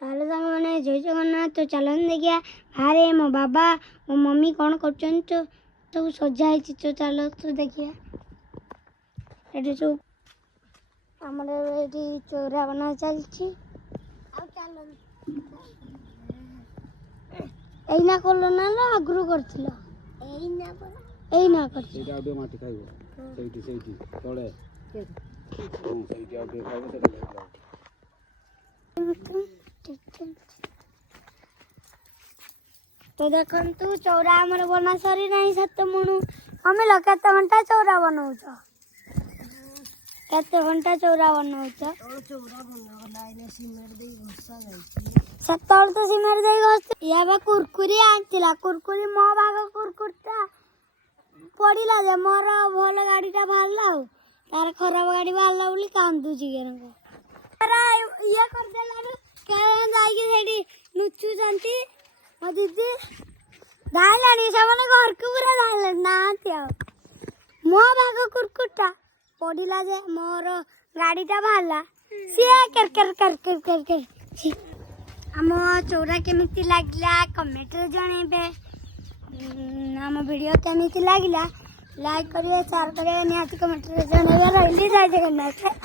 ତାହେଲେ ସାଙ୍ଗମାନେ ଜୟ ଜଗନ୍ନାଥ। ତ ଚାଲନ୍ତୁ ଦେଖିବା ବାହାରେ ମୋ ବାବା ମୋ ମମି କ'ଣ କରୁଛନ୍ତି। ତ ସବୁ ସଜା ହେଇଛି। ତ ଚାଲନ୍ତୁ ଦେଖିବା। ଏଠି ସବୁ ଆମର ଏଠି ଚଉରା ବନା ଚାଲିଛି। ଆଉ ଚାଲନ୍ତୁ ଏଇନା କଲ ନା ଆଗରୁ କରିଥିଲ? ଏଇନା କରିଛି। ସେଇଟା ଆଉ ଟିକେ ମାଟି ଖାଇବ। ସେଇଠି ତଳେ ସେଇଠି ଆଉ ଟିକେ ଖାଇବ। ସେଇଟା ତ ଦେଖନ୍ତୁ ଚଉରା ଆମର ବନା ସରି ନାହିଁ। ସାତ ମୁଣୁ ଆମେ କେତେ ଘଣ୍ଟା ଚଉରା ବନଉଛ? କେତେ ଘଣ୍ଟା ଚଉରା ବନଉଛ? ସେତେବେଳେ ତ ସିମେଣ୍ଟ ଦେଇ ଘଷି। ଇଏ ବା କୁରକୁରି ଆଣିଥିଲା। କୁରକୁରି ମୋ ଭାଗ କୁରକୁରିଟା ପଡ଼ିଲା ଯେ ମୋର ଭଲ ଗାଡ଼ିଟା ବାହାରିଲା। ଆଉ ତାର ଖରାପ ଗାଡ଼ି ବାହାରିଲା ବୋଲି କାନ୍ଦୁଛି। ଇଏ କରିଦେଲାରୁ ଯାଇକି ସେଇଠି ଲୁଚୁଛନ୍ତି। ମୋ ଦିଦି ଧାଇଲାଣି। ସେମାନେ ଘରକୁ ପୁରା ଧାଇଲାଣି ନାହାନ୍ତି ଆଉ। ମୋ ଭାଗ କୁରକୁରିଟା ପଡ଼ିଲା ଯେ ମୋର ଗାଡ଼ିଟା ବାହାରିଲା। ସିଏ କେର ଆମ ଚଉରା କେମିତି ଲାଗିଲା କମେଣ୍ଟରେ ଜଣେଇବେ। ଆମ ଭିଡ଼ିଓ କେମିତି ଲାଗିଲା ଲାଇକ୍ କରିବେ, ସେୟାର କରିବେ, ନିହାତି କମେଣ୍ଟରେ ଜଣେଇବେ। ରହିଲି, ଜୟ ଜଗନ୍ନାଥ।